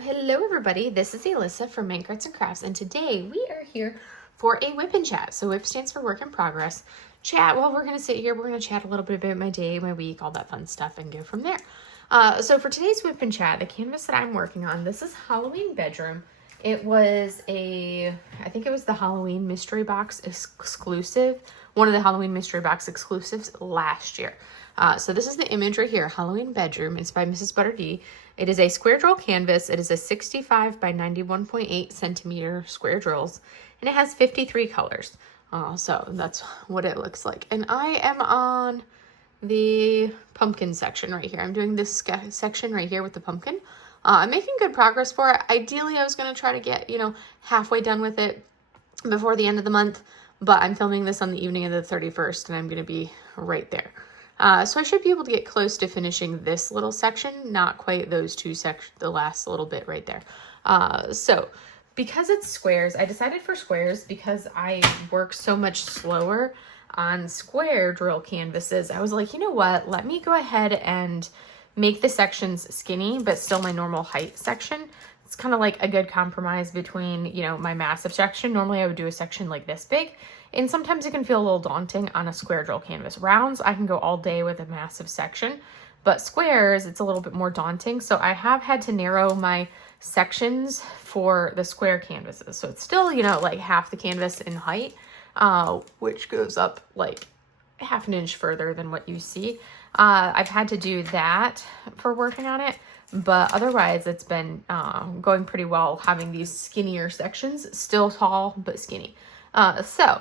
Hello everybody, this is Alyssa from Main Arts and Crafts, and today we are here for a WIP and chat. So WIP stands for work in progress. Chat, well, we're going to sit here, we're going to chat a little bit about my day, my week, all that fun stuff, and go from there. So for today's WIP and chat, the canvas that I'm working on, this is Halloween Bedroom. It was I think it was the Halloween Mystery Box exclusive, one of the Halloween Mystery Box exclusives last year. So this is the image right here, Halloween Bedroom. It's by Mrs. Butter D. It is a square drill canvas. It is a 65 by 91.8 centimeter square drills, and it has 53 colors. So that's what it looks like. And I am on the pumpkin section right here. I'm doing this section right here with the pumpkin. I'm making good progress for it. Ideally, I was going to try to get, halfway done with it before the end of the month, but I'm filming this on the evening of the 31st, and I'm going to be right there. So I should be able to get close to finishing this little section, not quite those two sections, the last little bit right there. So because it's squares, I decided for squares because I work so much slower on square drill canvases. I was like, you know what, let me go ahead and make the sections skinny, but still my normal height section. It's kind of like a good compromise between, my massive section. Normally I would do a section like this big, and sometimes it can feel a little daunting on a square drill canvas. Rounds, I can go all day with a massive section, but squares, it's a little bit more daunting. So I have had to narrow my sections for the square canvases. So it's still, like half the canvas in height, which goes up like half an inch further than what you see. I've had to do that for working on it, but otherwise it's been going pretty well having these skinnier sections, still tall, but skinny. So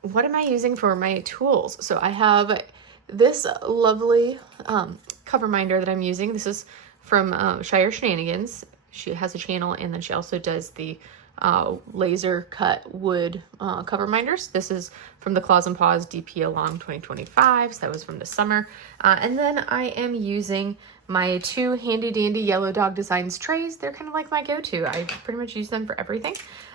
what am I using for my tools? So I have this lovely cover minder that I'm using. This is from Shire Shenanigans. She has a channel, and then she also does the laser cut wood cover minders. This is from the Claws and Paws DP Along 2025. So that was from the summer. And then I am using my two handy dandy Yellow Dog Designs trays. They're kind of like my go-to. I pretty much use them for everything.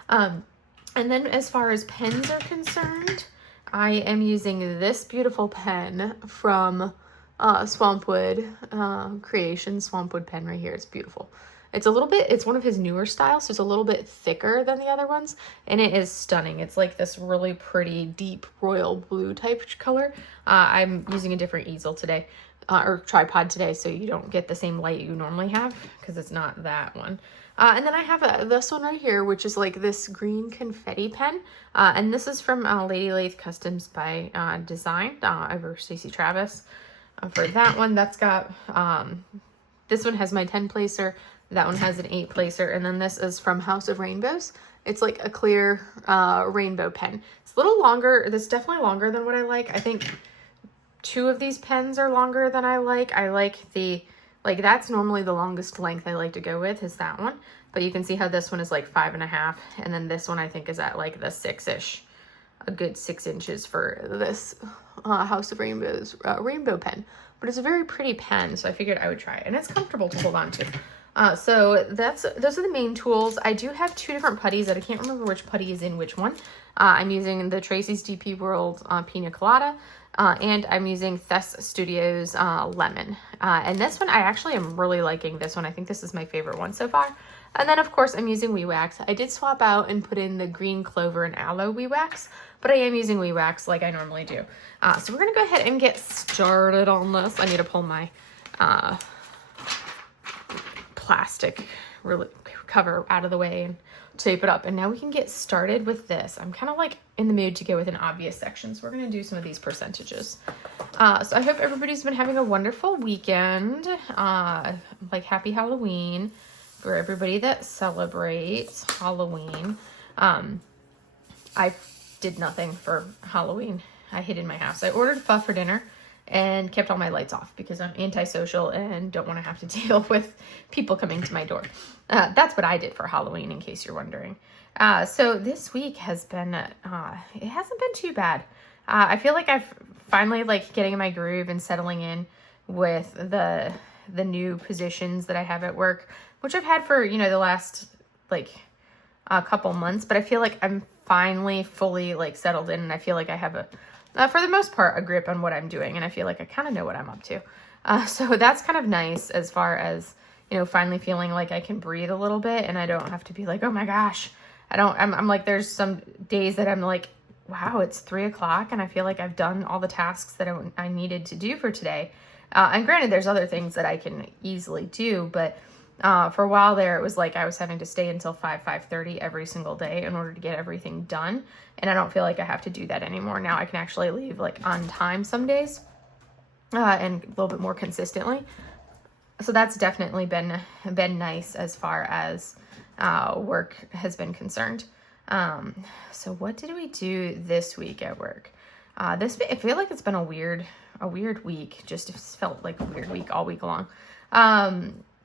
And then as far as pens are concerned, I am using this beautiful pen from Swampwood Creations, Swampwood pen right here. It's beautiful. It's one of his newer styles, so it's a little bit thicker than the other ones, and it is stunning. It's like this really pretty deep royal blue type color. I'm using a different easel today, or tripod today, so you don't get the same light you normally have, because it's not that one. And then I have this one right here, which is like this green confetti pen. And this is from Lady Lathe Customs by Design, over Stacey Travis. For that one, that's got, this one has my 10 placer. That one has an 8 placer. And then this is from House of Rainbows. It's like a clear rainbow pen. It's a little longer. This is definitely longer than what I like. I think 2 of these pens are longer than I like. I like that's normally the longest length I like to go with is that one. But you can see how this one is like 5.5. And then this one I think is at like the 6-ish. A good 6 inches for this House of Rainbows rainbow pen. But it's a very pretty pen, so I figured I would try it. And it's comfortable to hold on to. So those are the main tools. I do have 2 different putties that I can't remember which putty is in which one. I'm using the Tracy's DP World Pina Colada. And I'm using Thess Studios Lemon. And this one, I actually am really liking this one. I think this is my favorite one so far. And then, of course, I'm using Wee Wax. I did swap out and put in the green clover and aloe Wee Wax, but I am using Wee Wax like I normally do. So we're going to go ahead and get started on this. I need to pull my plastic cover out of the way and tape it up, and now we can get started with this. I'm kind of like in the mood to go with an obvious section, so we're going to do some of these percentages. So I hope everybody's been having a wonderful weekend, like happy Halloween for everybody that celebrates Halloween. I did nothing for Halloween. I hid in my house. I ordered pho for dinner and kept all my lights off because I'm antisocial and don't want to have to deal with people coming to my door. That's what I did for Halloween, in case you're wondering. So this week has been, it hasn't been too bad. I feel like I've finally getting in my groove and settling in with the new positions that I have at work, which I've had for, the last a couple months, but I feel like I'm finally fully settled in, and I feel like I have for the most part, a grip on what I'm doing, and I feel like I kind of know what I'm up to. So that's kind of nice as far as, you know, finally feeling like I can breathe a little bit and I don't have to be like, oh my gosh, I'm like, there's some days that I'm like, wow, it's 3 o'clock and I feel like I've done all the tasks that I needed to do for today. And granted, there's other things that I can easily do, but for a while there, it was like I was having to stay until 5:30 every single day in order to get everything done. And I don't feel like I have to do that anymore. Now I can actually leave like on time some days and a little bit more consistently. So that's definitely been nice as far as work has been concerned. So what did we do this week at work? I feel like it's been a weird week. Just felt like a weird week all week long.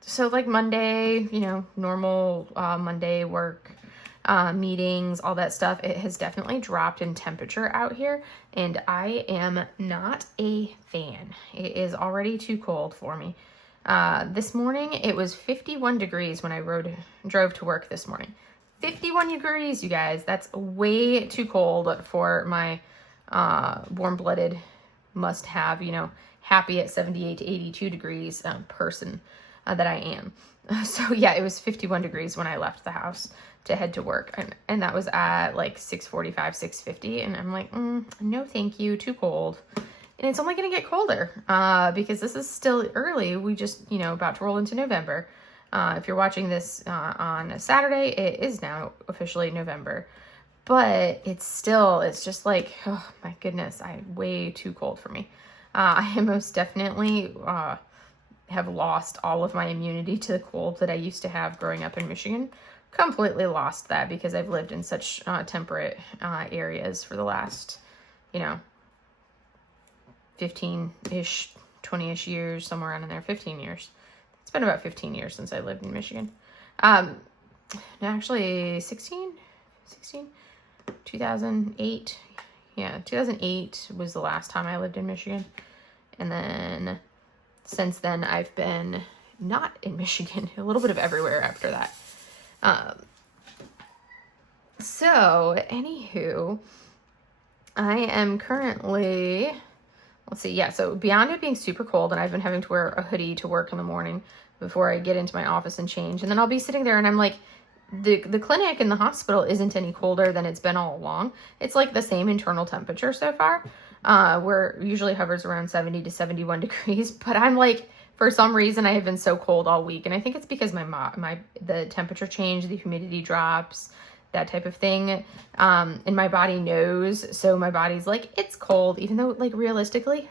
So like Monday, you know, normal Monday work, meetings, all that stuff. It has definitely dropped in temperature out here, and I am not a fan. It is already too cold for me. This morning it was 51 degrees when I drove to work this morning. 51 degrees, you guys. That's way too cold for my warm-blooded must-have, you know, happy at 78 to 82 degrees person that I am. So yeah, it was 51 degrees when I left the house to head to work, and that was at like 6:45, 6:50, and I'm like, no thank you, too cold. And it's only going to get colder because this is still early. We just, you know, about to roll into November. If you're watching this on a Saturday, it is now officially November. But it's just like, oh my goodness, way too cold for me. I most definitely have lost all of my immunity to the cold that I used to have growing up in Michigan. Completely lost that because I've lived in such temperate areas for the last, you know, 15-ish, 20-ish years, somewhere around in there, 15 years. It's been about 15 years since I lived in Michigan. Actually 16, 2008. Yeah, 2008 was the last time I lived in Michigan. And then since then, I've been not in Michigan, a little bit of everywhere after that. So, anywho, I am currently, let's see, yeah, so beyond it being super cold, and I've been having to wear a hoodie to work in the morning before I get into my office and change, and then I'll be sitting there and I'm like, the clinic and the hospital isn't any colder than it's been all along. It's like the same internal temperature so far, where it usually hovers around 70 to 71 degrees, but I'm like, for some reason I have been so cold all week, and I think it's because the temperature change, the humidity drops, that type of thing, and my body knows, so my body's like, it's cold, even though like realistically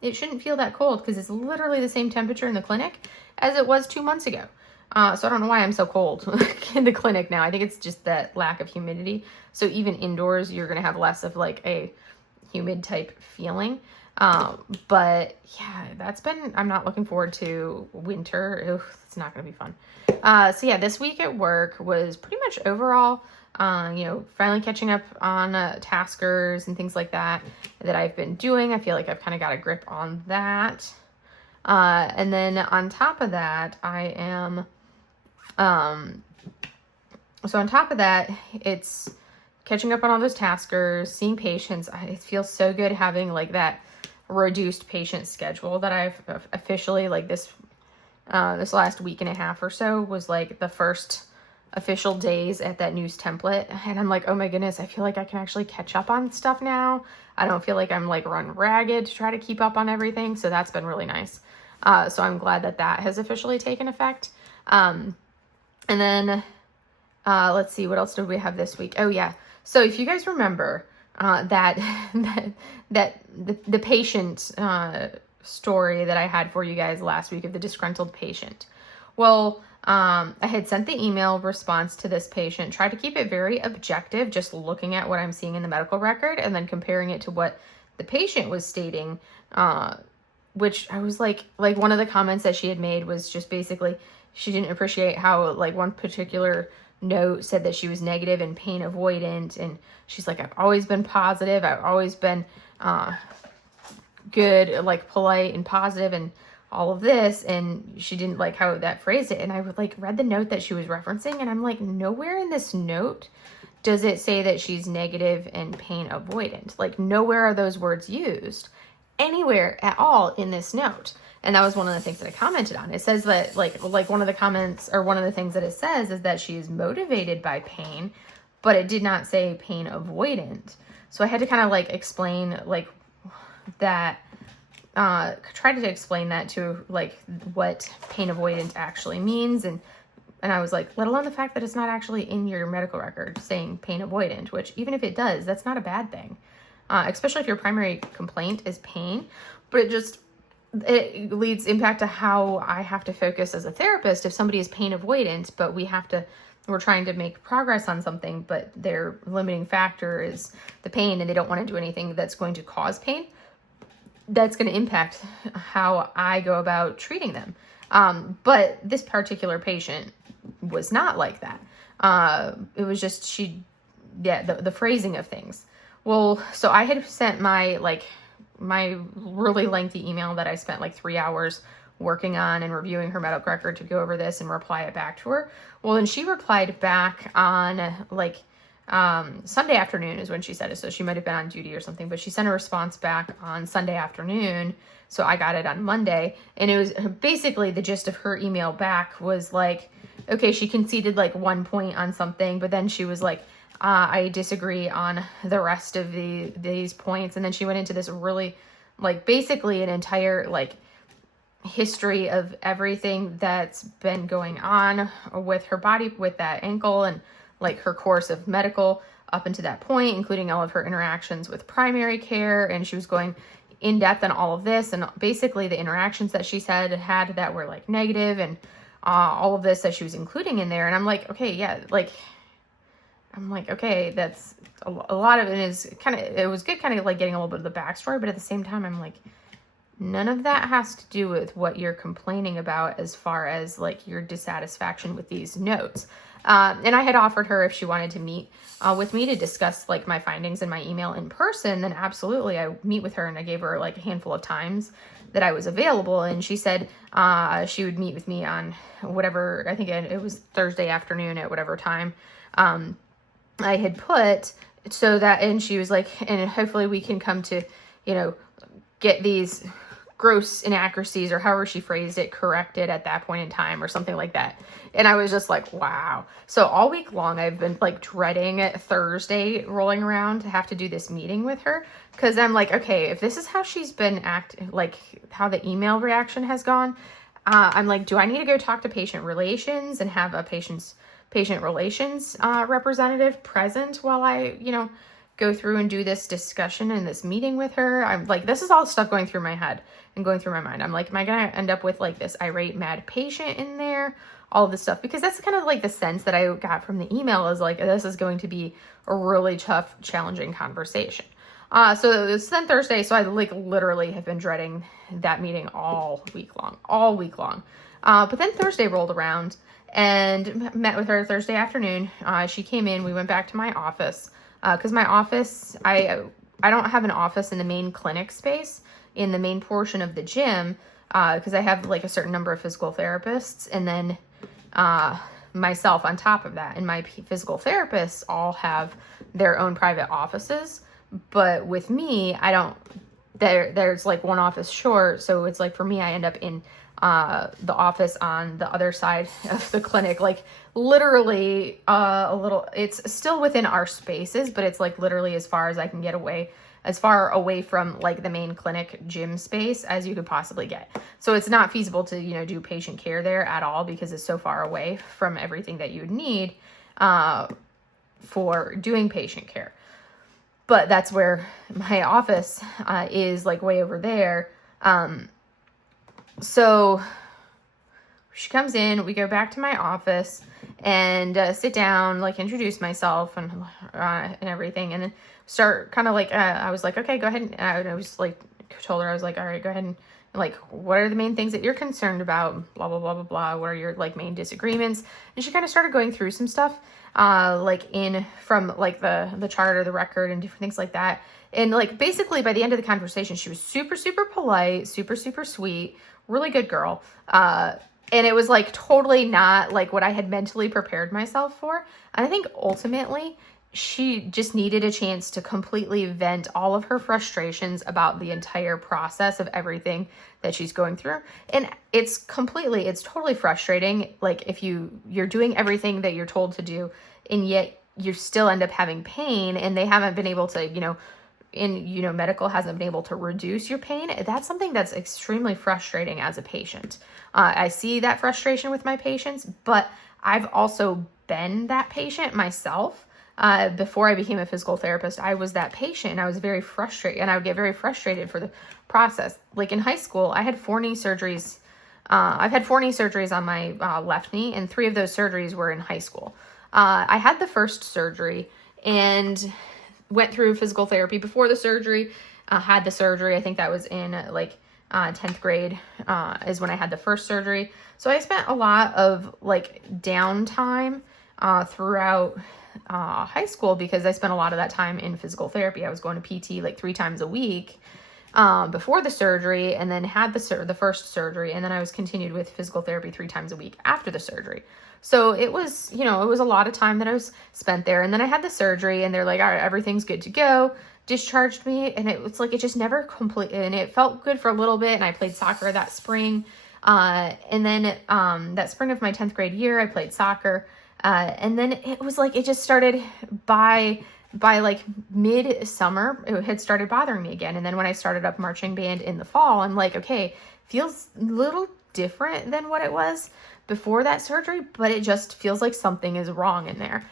it shouldn't feel that cold because it's literally the same temperature in the clinic as it was 2 months ago. So I don't know why I'm so cold in the clinic now. I think it's just that lack of humidity. So even indoors, you're going to have less of like a humid type feeling. But yeah, I'm not looking forward to winter. Ugh, it's not going to be fun. So yeah, this week at work was pretty much overall, you know, finally catching up on taskers and things like that I've been doing. I feel like I've kind of got a grip on that. And then on top of that, I am, so on top of that, it's catching up on all those taskers, seeing patients. It feels so good having like that reduced patient schedule that I've officially, like this last week and a half or so was like the first official days at that news template. And I'm like, oh my goodness, I feel like I can actually catch up on stuff now. I don't feel like I'm like run ragged to try to keep up on everything. So that's been really nice. So I'm glad that has officially taken effect. And then, let's see, what else did we have this week? Oh yeah. So if you guys remember, the patient, story that I had for you guys last week of the disgruntled patient. Well, I had sent the email response to this patient, tried to keep it very objective, just looking at what I'm seeing in the medical record and then comparing it to what the patient was stating, which I was like one of the comments that she had made was just basically, she didn't appreciate how like one particular note said that she was negative and pain avoidant. And she's like, I've always been positive. I've always been, good, like polite and positive and all of this. And she didn't like how that phrased it. And I would like read the note that she was referencing and I'm like, nowhere in this note does it say that she's negative and pain avoidant. Like nowhere are those words used anywhere at all in this note. And that was one of the things that I commented on. It says that like one of the comments, or one of the things that it says is that she is motivated by pain, but it did not say pain avoidant. So I had to kind of like explain like that, try to explain that to like what pain avoidant actually means. And I was like, let alone the fact that it's not actually in your medical record saying pain avoidant, which even if it does, that's not a bad thing. Especially if your primary complaint is pain, but it leads impact to how I have to focus as a therapist. If somebody is pain avoidant, but we're trying to make progress on something, but their limiting factor is the pain and they don't want to do anything that's going to cause pain, that's going to impact how I go about treating them. But this particular patient was not like that. It was just, the phrasing of things. Well, so I had sent my really lengthy email that I spent like 3 hours working on and reviewing her medical record to go over this and reply it back to her. Well, then she replied back on Sunday afternoon is when she said it. So she might have been on duty or something, but she sent a response back on Sunday afternoon. So I got it on Monday, and it was basically the gist of her email back was like, okay, she conceded like 1 point on something, but then she was like, I disagree on the rest of these points. And then she went into this really like basically an entire like history of everything that's been going on with her body, with that ankle, and like her course of medical up until that point, including all of her interactions with primary care. And she was going in depth on all of this and basically the interactions that she said had that were like negative, and all of this that she was including in there. And I'm like, okay, yeah, okay, that's a lot of it is it was good kind of like getting a little bit of the backstory, but at the same time, I'm like, none of that has to do with what you're complaining about as far as like your dissatisfaction with these notes. And I had offered her if she wanted to meet with me to discuss like my findings in my email in person, then absolutely I meet with her, and I gave her like a handful of times that I was available. And she said she would meet with me on whatever, I think it was Thursday afternoon at whatever time I had put, so that, and she was like, and hopefully we can come to, get these gross inaccuracies, or however she phrased it, corrected at that point in time, or something like that. And I was just like, wow. So all week long, I've been like dreading Thursday rolling around to have to do this meeting with her. Cause I'm like, okay, if this is how she's been like how the email reaction has gone, I'm like, do I need to go talk to patient relations and have a patient relations representative present while I, go through and do this discussion and this meeting with her? I'm like, this is all stuff going through my head and going through my mind. I'm like, am I going to end up with like this irate mad patient in there? All of this stuff, because that's kind of like the sense that I got from the email is like, this is going to be a really tough, challenging conversation. So it was then Thursday. So I like literally have been dreading that meeting all week long. But then Thursday rolled around and met with her Thursday afternoon. She came in, we went back to my office. Cause my office, I don't have an office in the main clinic space in the main portion of the gym. Cause I have like a certain number of physical therapists, and then, myself on top of that. And my physical therapists all have their own private offices, but with me, there's like one office short. So it's like, for me, I end up in, the office on the other side of the clinic, like literally, it's still within our spaces, but it's like literally as far as I can get away, as far away from like the main clinic gym space as you could possibly get. So it's not feasible to, do patient care there at all, because it's so far away from everything that you would need, for doing patient care. But that's where my office, is like way over there. So she comes in, we go back to my office and sit down, like introduce myself and everything. And then start kind of like, I was like, okay, go ahead. And I was like, told her, I was like, all right, go ahead and like, what are the main things that you're concerned about? Blah, blah, blah, blah, blah. What are your like main disagreements? And she kind of started going through some stuff, like from like the chart or the record and different things like that. And like, basically by the end of the conversation, she was super, super polite, super, super sweet, really good girl. And it was like totally not like what I had mentally prepared myself for. And I think ultimately she just needed a chance to completely vent all of her frustrations about the entire process of everything that she's going through. And it's totally frustrating. Like if you're doing everything that you're told to do, and yet you still end up having pain, and they haven't been able to, medical hasn't been able to reduce your pain. That's something that's extremely frustrating as a patient. I see that frustration with my patients, but I've also been that patient myself. Before I became a physical therapist, I was that patient, and I was very frustrated, and I would get very frustrated for the process. Like in high school, I had 4 knee surgeries. I've had 4 knee surgeries on my left knee, and 3 of those surgeries were in high school. I had the first surgery and went through physical therapy before the surgery, had the surgery. I think that was in 10th grade is when I had the first surgery. So I spent a lot of downtime throughout high school, because I spent a lot of that time in physical therapy. I was going to PT 3 times a week before the surgery, and then had the first surgery, and then I was continued with physical therapy 3 times a week after the surgery. So it was, it was a lot of time that I was spent there. And then I had the surgery, and they're like, all right, everything's good to go. Discharged me, and it was it just never completely, and it felt good for a little bit, and I played soccer that spring. And then that spring of my 10th grade year, I played soccer. And then it was it just started by mid-summer, it had started bothering me again. And then when I started up marching band in the fall, I'm like, okay, feels a little different than what it was before that surgery, but it just feels like something is wrong in there.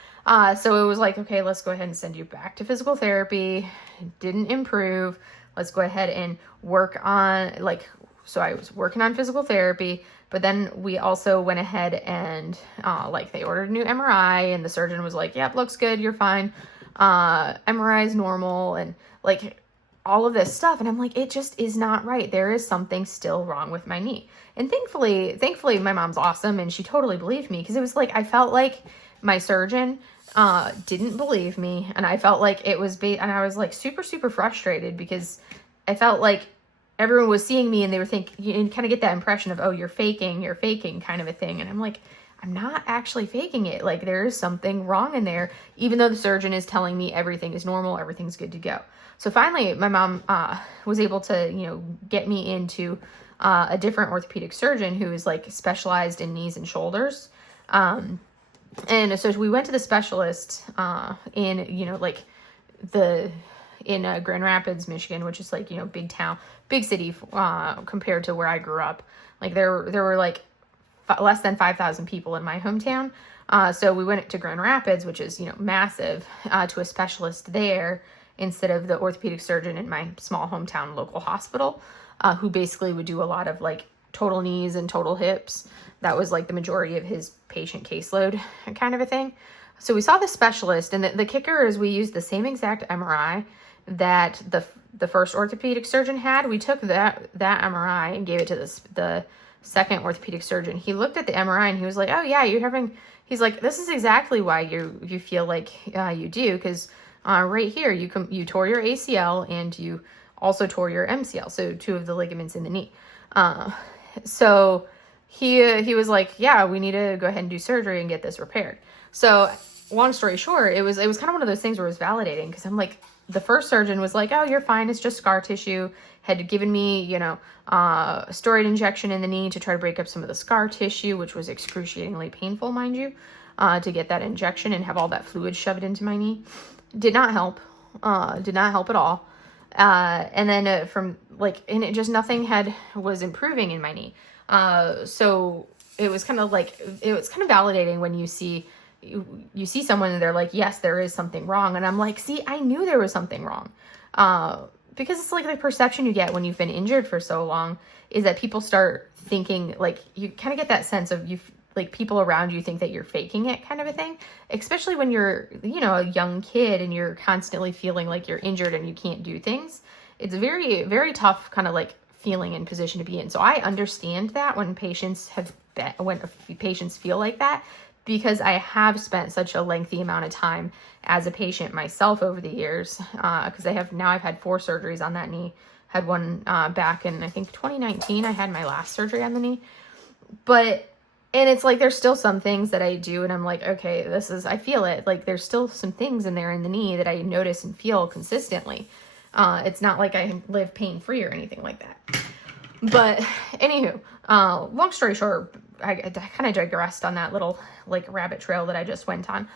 So it was okay, let's go ahead and send you back to physical therapy. It didn't improve. Let's go ahead and work on so I was working on physical therapy, but then we also went ahead and they ordered a new MRI, and the surgeon was like, yep, looks good, you're fine. MRI is normal, and all of this stuff. And I'm like, it just is not right. There is something still wrong with my knee. And thankfully my mom's awesome, and she totally believed me, because it was I felt like my surgeon didn't believe me, and I felt like it was and I was super, super frustrated, because I felt like everyone was seeing me, and they were you kind of get that impression of, oh, you're faking kind of a thing. And I'm like, I'm not actually faking it. There is something wrong in there, even though the surgeon is telling me everything is normal, everything's good to go. So finally, my mom was able to, get me into a different orthopedic surgeon who is specialized in knees and shoulders. And so we went to the specialist in, in Grand Rapids, Michigan, which is big town, big city compared to where I grew up. There were less than 5,000 people in my hometown. So we went to Grand Rapids, which is, massive, to a specialist there instead of the orthopedic surgeon in my small hometown local hospital, who basically would do a lot of total knees and total hips. That was the majority of his patient caseload kind of a thing. So we saw the specialist, and the kicker is we used the same exact MRI that the first orthopedic surgeon had. We took that MRI and gave it to the second orthopedic surgeon. He looked at the MRI, and he was like, oh yeah, he's like, this is exactly why you feel like you do, because right here you tore your ACL, and you also tore your MCL, so 2 of the ligaments in the knee. So he was like, yeah, we need to go ahead and do surgery and get this repaired. So long story short, it was kind of one of those things where it was validating, because I'm like, the first surgeon was like, oh, you're fine, it's just scar tissue, had given me, a steroid injection in the knee to try to break up some of the scar tissue, which was excruciatingly painful, mind you, to get that injection and have all that fluid shoved into my knee. Did not help at all. And then and it just nothing was improving in my knee. So it was kind of validating when you see someone and they're like, yes, there is something wrong. And I'm like, see, I knew there was something wrong. Because it's the perception you get when you've been injured for so long is that people start thinking, you kind of get that sense of people around you think that you're faking it kind of a thing, especially when you're, a young kid and you're constantly feeling like you're injured and you can't do things. It's a very, very tough kind of feeling and position to be in. So I understand that when patients feel like that, because I have spent such a lengthy amount of time as a patient myself over the years, because I've had 4 surgeries on that knee. Had one back in, I think, 2019. I had my last surgery on the knee. But And it's like, there's still some things that I do and I'm like, okay, I feel it. Like there's still some things in there in the knee that I notice and feel consistently. It's not like I live pain free or anything like that. But anywho, long story short, I kind of digressed on that little like rabbit trail that I just went on.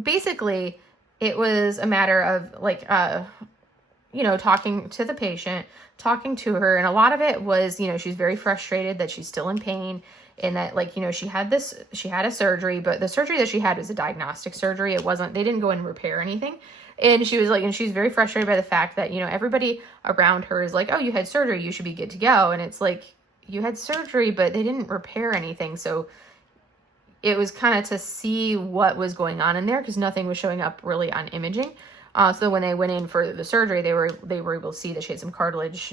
Basically it was a matter of like, talking to the patient, talking to her. And a lot of it was, she's very frustrated that she's still in pain and that like, she had a surgery, but the surgery that she had was a diagnostic surgery. They didn't go and repair anything. And she was like, and she's very frustrated by the fact that, everybody around her is like, oh, you had surgery, you should be good to go. And it's like, you had surgery, but they didn't repair anything. So it was kind of to see what was going on in there because nothing was showing up really on imaging. So when they went in for the surgery, they were able to see that she had some cartilage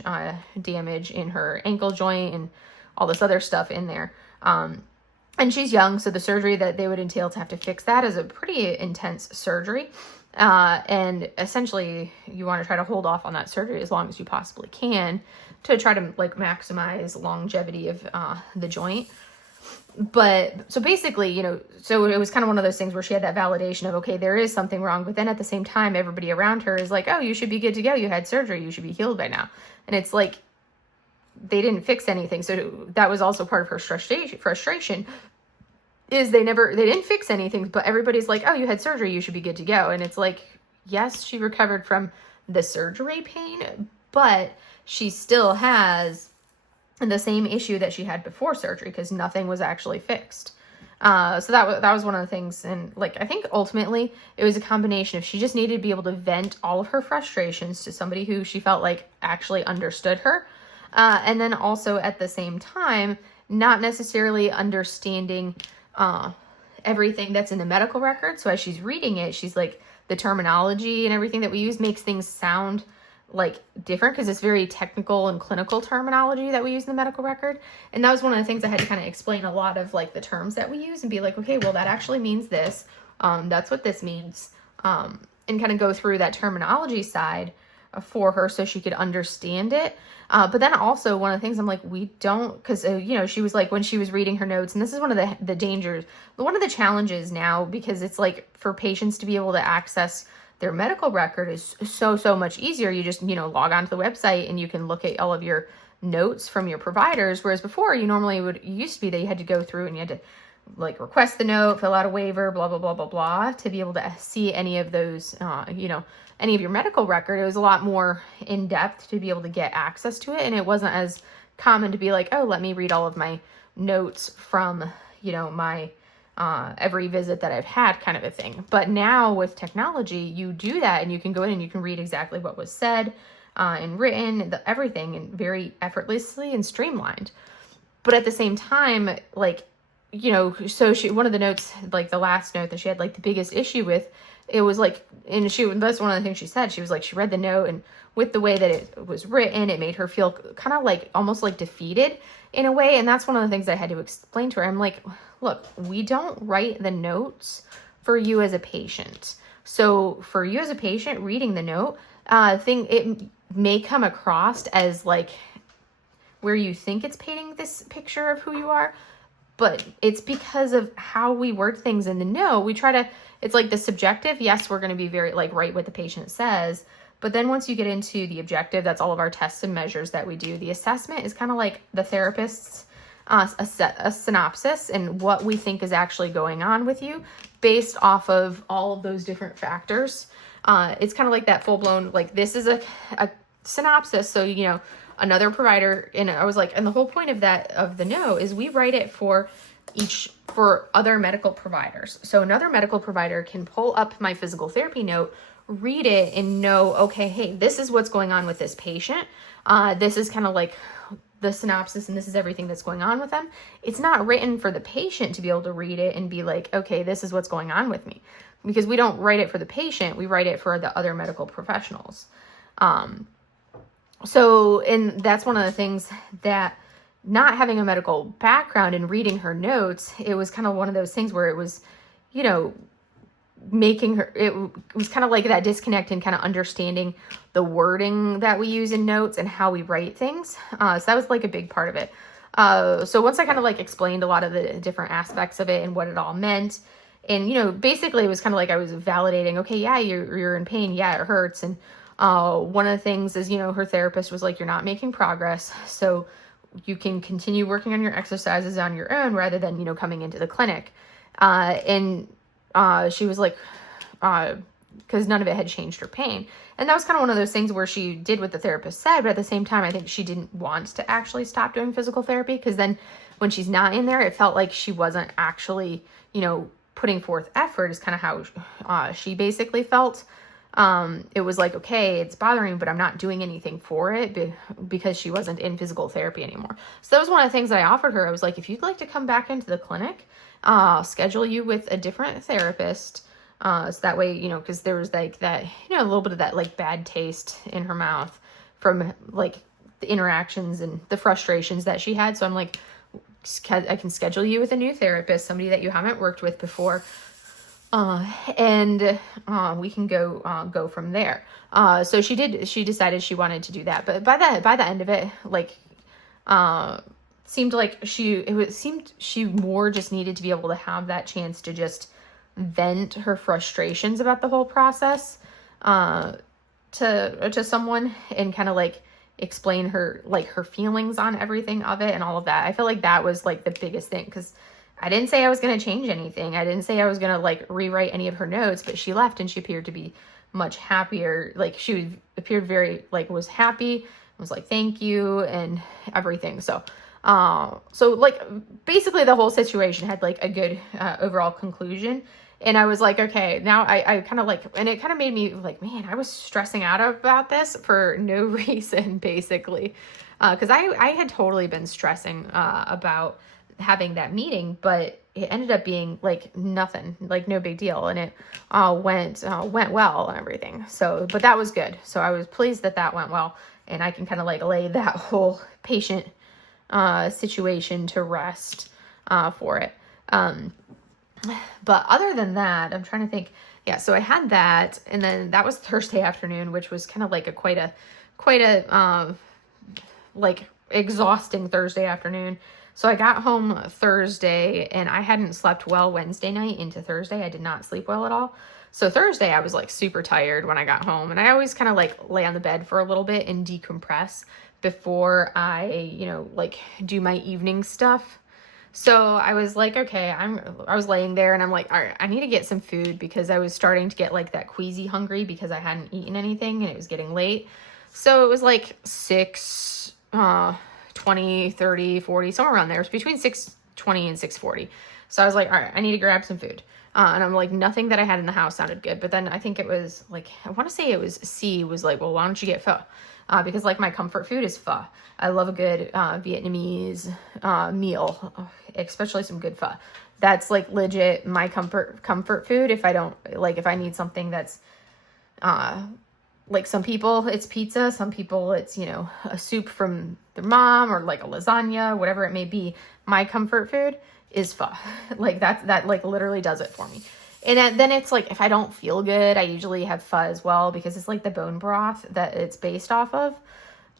damage in her ankle joint and all this other stuff in there. And she's young, so the surgery that they would entail to have to fix that is a pretty intense surgery. And essentially, you want to try to hold off on that surgery as long as you possibly can to try to like maximize longevity of the joint. But so basically, so it was kind of one of those things where she had that validation of, okay, there is something wrong. But then at the same time, everybody around her is like, oh, you should be good to go. You had surgery. You should be healed by now. And it's like, they didn't fix anything. So that was also part of her frustration is they didn't fix anything, but everybody's like, oh, you had surgery. You should be good to go. And it's like, yes, she recovered from the surgery pain, but she still has the same issue that she had before surgery because nothing was actually fixed. So that was one of the things. And like, I think ultimately it was a combination of she just needed to be able to vent all of her frustrations to somebody who she felt like actually understood her. And then also at the same time, not necessarily understanding everything that's in the medical record. So as she's reading it, she's like, the terminology and everything that we use makes things sound like different because it's very technical and clinical terminology that we use in the medical record. And that was one of the things I had to kind of explain a lot of like the terms that we use and be like, okay, well, that actually means this. That's what this means. And kind of go through that terminology side for her so she could understand it. But then also one of the things I'm like, we don't, because, she was like, when she was reading her notes, and this is one of the dangers, one of the challenges now, because it's like for patients to be able to access their medical record is so much easier. You just, log onto the website and you can look at all of your notes from your providers. Whereas before you normally used to be that you had to go through and you had to like request the note, fill out a waiver, blah, blah, blah, blah, blah, to be able to see any of those, any of your medical record. It was a lot more in depth to be able to get access to it. And it wasn't as common to be like, oh, let me read all of my notes from, my every visit that I've had kind of a thing. But now with technology, you do that and you can go in and you can read exactly what was said and written, everything, and very effortlessly and streamlined. But at the same time, like, so one of the notes, like the last note that she had like the biggest issue with, it was like, and that's one of the things she said. She was like, she read the note and with the way that it was written, it made her feel kind of like almost like defeated in a way. And that's one of the things I had to explain to her. I'm like, look, we don't write the notes for you as a patient. So for you as a patient reading the note, it may come across as like where you think it's painting this picture of who you are, but it's because of how we word things in the note. We try to, it's like the subjective. Yes, we're going to be very like write what the patient says. But then once you get into the objective, that's all of our tests and measures that we do. The assessment is kind of like the therapist's a synopsis and what we think is actually going on with you based off of all of those different factors. It's kind of like that full blown, like this is a synopsis. So, another provider, and I was like, and the whole point of the note is we write it for other medical providers. So another medical provider can pull up my physical therapy note, read it and know, okay, hey, this is what's going on with this patient. This is kind of like the synopsis and this is everything that's going on with them. It's not written for the patient to be able to read it and be like, okay, this is what's going on with me, because we don't write it for the patient. We write it for the other medical professionals. And that's one of the things that not having a medical background and reading her notes, it was kind of one of those things where it was, making her, it was kind of like that disconnect and kind of understanding the wording that we use in notes and how we write things. So that was like a big part of it. So once I kind of like explained a lot of the different aspects of it and what it all meant, and, basically it was kind of like I was validating, okay, yeah, you're in pain. Yeah, it hurts. And one of the things is, her therapist was like, you're not making progress. So you can continue working on your exercises on your own rather than, coming into the clinic. And she was like, because none of it had changed her pain. And that was kind of one of those things where she did what the therapist said, but at the same time, I think she didn't want to actually stop doing physical therapy, because then when she's not in there, it felt like she wasn't actually, putting forth effort, is kind of how she basically felt. It was like, okay, it's bothering me, but I'm not doing anything for it, because she wasn't in physical therapy anymore. So that was one of the things that I offered her. I was like, if you'd like to come back into the clinic, I'll schedule you with a different therapist. So that way, because there was like that, a little bit of that like bad taste in her mouth from like the interactions and the frustrations that she had. So I'm like, I can schedule you with a new therapist, somebody that you haven't worked with before. And we can go from there. So she decided she wanted to do that. But by the end of it, like, seemed like she more just needed to be able to have that chance to just vent her frustrations about the whole process, to someone, and kind of like explain her feelings on everything of it and all of that. I feel like that was like the biggest thing, because I didn't say I was going to change anything. I didn't say I was going to like rewrite any of her notes, but she left and she appeared to be much happier. Like she appeared very like was happy, was like, thank you and everything. So like basically the whole situation had like a good overall conclusion. And I was like, okay, now I kind of like, and it kind of made me like, man, I was stressing out about this for no reason, basically. Because I had totally been stressing about having that meeting, but it ended up being like nothing, like no big deal. And it went well and everything. So, but that was good. So I was pleased that went well. And I can kind of like lay that whole patient situation to rest for it. But other than that, I'm trying to think. Yeah, so I had that, and then that was Thursday afternoon, which was kind of like quite a like exhausting Thursday afternoon. So I got home Thursday, and I hadn't slept well Wednesday night into Thursday. I did not sleep well at all. So Thursday I was like super tired when I got home, and I always kind of like lay on the bed for a little bit and decompress before I, like do my evening stuff. So I was like, okay, I was laying there and I'm like, all right, I need to get some food, because I was starting to get like that queasy hungry because I hadn't eaten anything and it was getting late. So it was like 6, 20, 30, 40, somewhere around there. It was between 6:20 and 6:40. So I was like, all right, I need to grab some food. And I'm like, nothing that I had in the house sounded good. But then I think it was like, I want to say it was C was like, well, why don't you get pho? Because like my comfort food is pho. I love a good Vietnamese meal, especially some good pho. That's like legit my comfort food. If I need something that's like, some people it's pizza, some people it's, a soup from their mom, or like a lasagna, whatever it may be. My comfort food is pho. Like that like literally does it for me. And then it's like, if I don't feel good, I usually have pho as well, because it's like the bone broth that it's based off of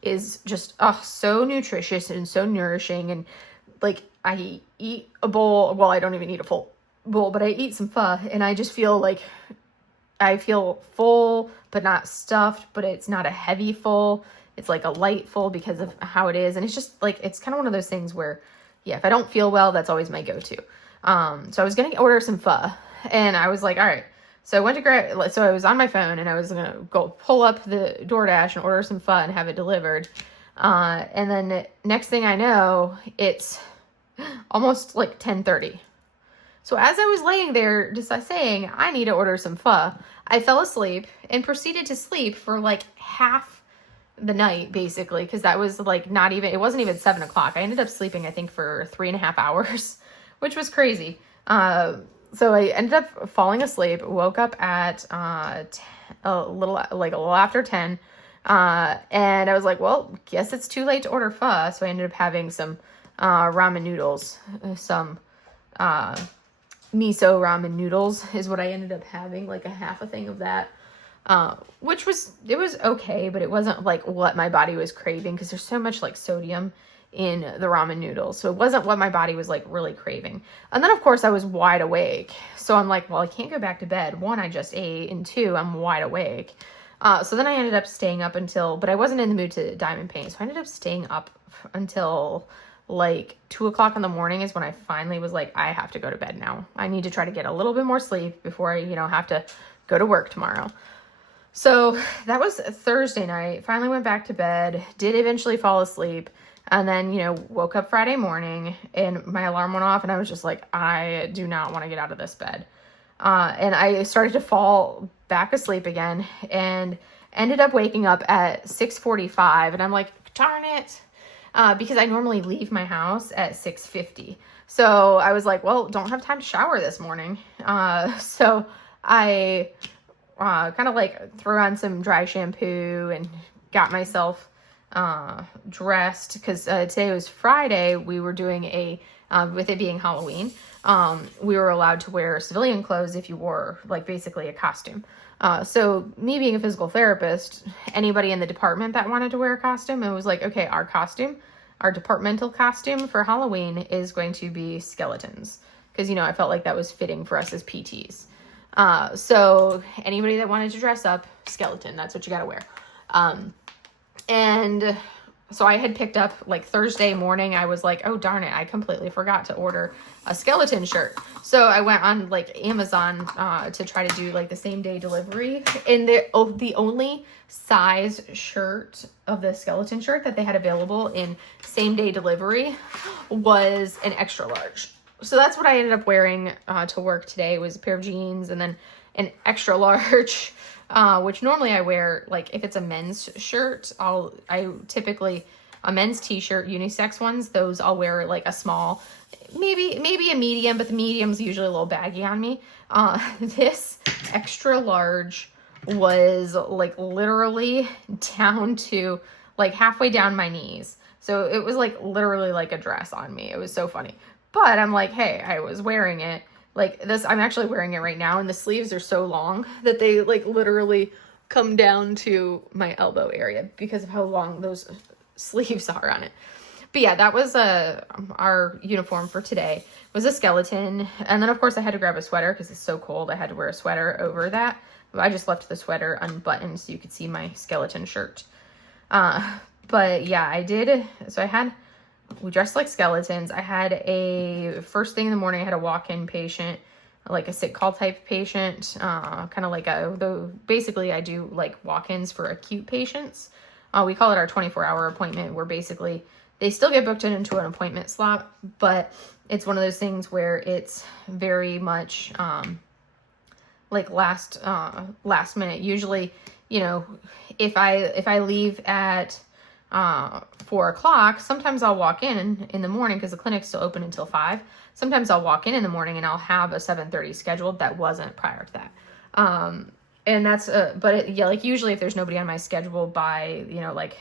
is just so nutritious and so nourishing. And like I eat a bowl, well, I don't even eat a full bowl, but I eat some pho and I just feel like I feel full, but not stuffed, but it's not a heavy full. It's like a light full because of how it is. And it's just like, it's kind of one of those things where, yeah, if I don't feel well, that's always my go-to. So I was going to order some pho, and I was like, all right. So I went to grab, so I was on my phone and I was going to go pull up the DoorDash and order some pho and have it delivered. And then next thing I know, it's almost like 10:30. So as I was laying there just saying, I need to order some pho, I fell asleep and proceeded to sleep for like half the night, basically, because that was like it wasn't even 7 o'clock. I ended up sleeping, I think, for 3.5 hours, which was crazy. So I ended up falling asleep, woke up at a little after 10, and I was like, well, guess it's too late to order pho. So I ended up having some ramen noodles, some miso ramen noodles is what I ended up having, like a half a thing of that, which was okay, but it wasn't like what my body was craving, because there's so much like sodium in the ramen noodles. So it wasn't what my body was like really craving. And then of course I was wide awake. So I'm like, well, I can't go back to bed. One, I just ate, and two, I'm wide awake. So then I ended up staying up until, but I wasn't in the mood to diamond paint. So I ended up staying up until like 2 o'clock in the morning is when I finally was like, I have to go to bed now. I need to try to get a little bit more sleep before I, have to go to work tomorrow. So that was Thursday night. Finally went back to bed, did eventually fall asleep, and then, woke up Friday morning and my alarm went off and I was just like, I do not want to get out of this bed. And I started to fall back asleep again and ended up waking up at 6:45, and I'm like, darn it. Because I normally leave my house at 6:50. So I was like, well, don't have time to shower this morning. So I kind of like threw on some dry shampoo and got myself dressed, because today was Friday. We were doing with it being Halloween, we were allowed to wear civilian clothes if you wore like basically a costume. So me being a physical therapist, anybody in the department that wanted to wear a costume, it was like, okay, our departmental costume for Halloween is going to be skeletons. Because, I felt like that was fitting for us as PTs. So anybody that wanted to dress up, skeleton, that's what you got to wear. And so I had picked up like Thursday morning. I was like, oh, darn it. I completely forgot to order a skeleton shirt. So I went on like Amazon to try to do like the same day delivery. And the only size shirt of the skeleton shirt that they had available in same day delivery was an extra large. So that's what I ended up wearing to work today. It was a pair of jeans and then an extra large, which normally I wear, like if it's a men's shirt, I typically, a men's t-shirt, unisex ones, those I'll wear like a small, maybe a medium, but the medium's usually a little baggy on me. This extra large was like literally down to like halfway down my knees. So it was like literally like a dress on me. It was so funny. But I'm like, hey, I was wearing it like this. I'm actually wearing it right now, and the sleeves are so long that they like literally come down to my elbow area because of how long those sleeves are on it. But yeah, that was our uniform for today. It was a skeleton. And then of course I had to grab a sweater because it's so cold. I had to wear a sweater over that. I just left the sweater unbuttoned so you could see my skeleton shirt. But yeah, I did. So we dressed like skeletons. I had first thing in the morning, I had a walk-in patient, like a sick call type patient, kind of like basically I do like walk-ins for acute patients. We call it our 24-hour appointment, where basically they still get booked into an appointment slot, but it's one of those things where it's very much, like last minute. Usually, if I leave at 4 o'clock, sometimes I'll walk in the morning because the clinic's still open until 5. Sometimes I'll walk in the morning and I'll have a 7:30 scheduled that wasn't prior to that. And that's, like usually if there's nobody on my schedule by, like